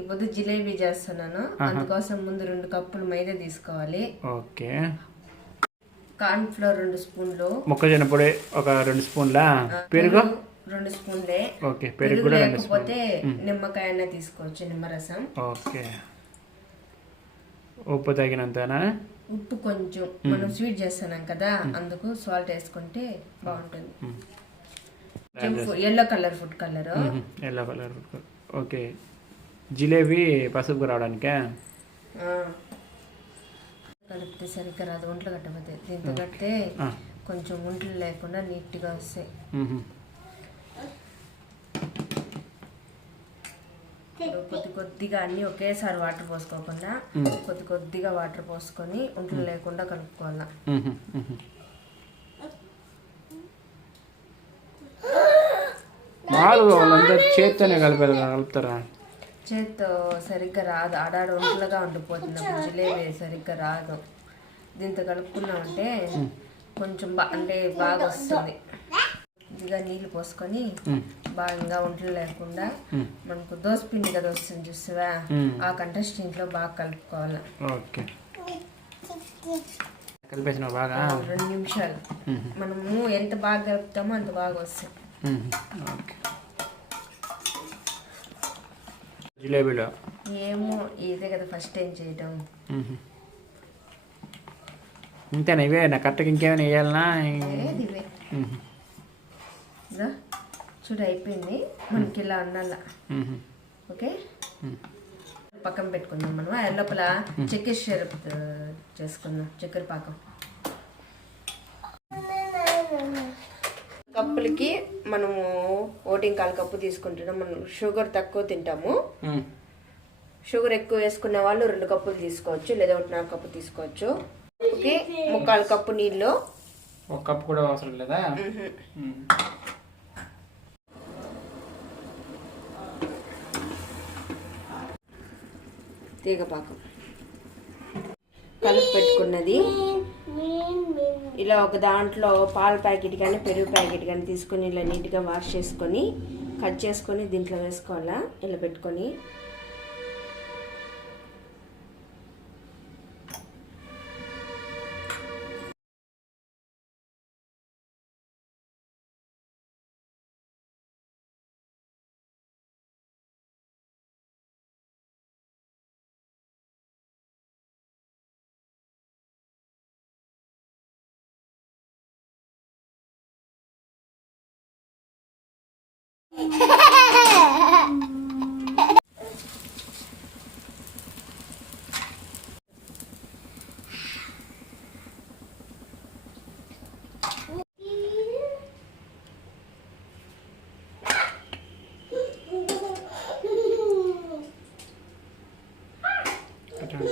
ఇప్పుడు జిలేబీ చేస్తున్నాను. అందుకోసం ముందు 2 కప్పులు మైదా తీసుకోవాలి. ఓకే. కార్న్ ఫ్లోర్ 2 స్పూన్లు, మొక్కజొన్న పొడి ఒక 2 స్పూన్ల, పెరుగు 2 స్పూన్లే. ఓకే. పెరుగు కూడా 2 స్పూన్లు. లేకపోతే నిమ్మకాయ అయినా తీసుకోవచ్చు, నిమ్మరసం. ఓకే. ఉప్పు తగినంతనా? ఉప్పు కొంచెం, మనం స్వీట్ చేస్తున్నాం కదా, అందుకు సాల్ట్ వేసుకుంటే బాగుంటుంది. Yellow colour food colour. Yellow colour food colour. Okay. Jalebi పసుపు రావడానికే కలిపితే సరిగ్గా రాదు, ఒంట్లు కట్టకపోతే. దీంతో కడితే కొంచెం ఒంట్లు లేకుండా నీట్గా వస్తాయి. కొద్దిగా అన్ని ఒకేసారి వాటర్ పోసుకోకుండా కొద్దిగా వాటర్ పోసుకొని ఒంట్లు లేకుండా కలుపుకోవాలా. చేత్తోనే కలుపుతారా? చేత్తో సరిగ్గా రాదు, ఆడాడ ఒంట్లుగా ఉండిపోతుంది, జిలేబీ సరిగ్గా రాదు. దీంతో కలుపుకున్నామంటే కొంచెం అంటే బాగా వస్తుంది. కొద్దిగా నీళ్ళు పోసుకొని బాగా ఒంట్లు లేకుండా మనకు దోశ పిండి కదా వస్తుంది చూసావా, ఆ కంటెస్టెంట్లో బాగా కలుపుకోవాలి. ఓకే. కలిపేసిన బాగా 2 నిమిషాలు. మనము ఎంత బాగా కలుపుతామో అంత బాగా వస్తుంది. ఓకే. జిలేబీలో ఏమో ఇదే కదా ఫస్ట్ టైం చేయటం. ఇంతేనా? ఇవే నా కరెక్ట్గా ఇంకేమైనా వేయాలనా? ఇవే చూడు అయిపోయింది. మనకి ఇలా అన్నాల. ఓకే, పక్కన పెట్టుకుందాం. మనం ఆ లోపల చక్కెర సిరప్ చేసుకుందాం, చక్కెర పాకం. కప్పులకి మనము 1.25 కప్పు తీసుకుంటున్నాం. మనం షుగర్ తక్కువ తింటాము. షుగర్ ఎక్కువ వేసుకునే వాళ్ళు 2 కప్పులు తీసుకోవచ్చు, లేదా 1.5 కప్పు తీసుకోవచ్చు. ఓకే, 3/4 కప్పు నీళ్ళు. 1 కప్పు కూడా అవసరం లేదా? తీగపాకం కలిపి పెట్టుకున్నది. ఇలా ఒక దాంట్లో పాల ప్యాకెట్ కానీ పెరుగు ప్యాకెట్ కానీ తీసుకొని ఇలా నీట్గా వాష్ చేసుకొని కట్ చేసుకొని దీంట్లో వేసుకోవాలా. ఇలా పెట్టుకొని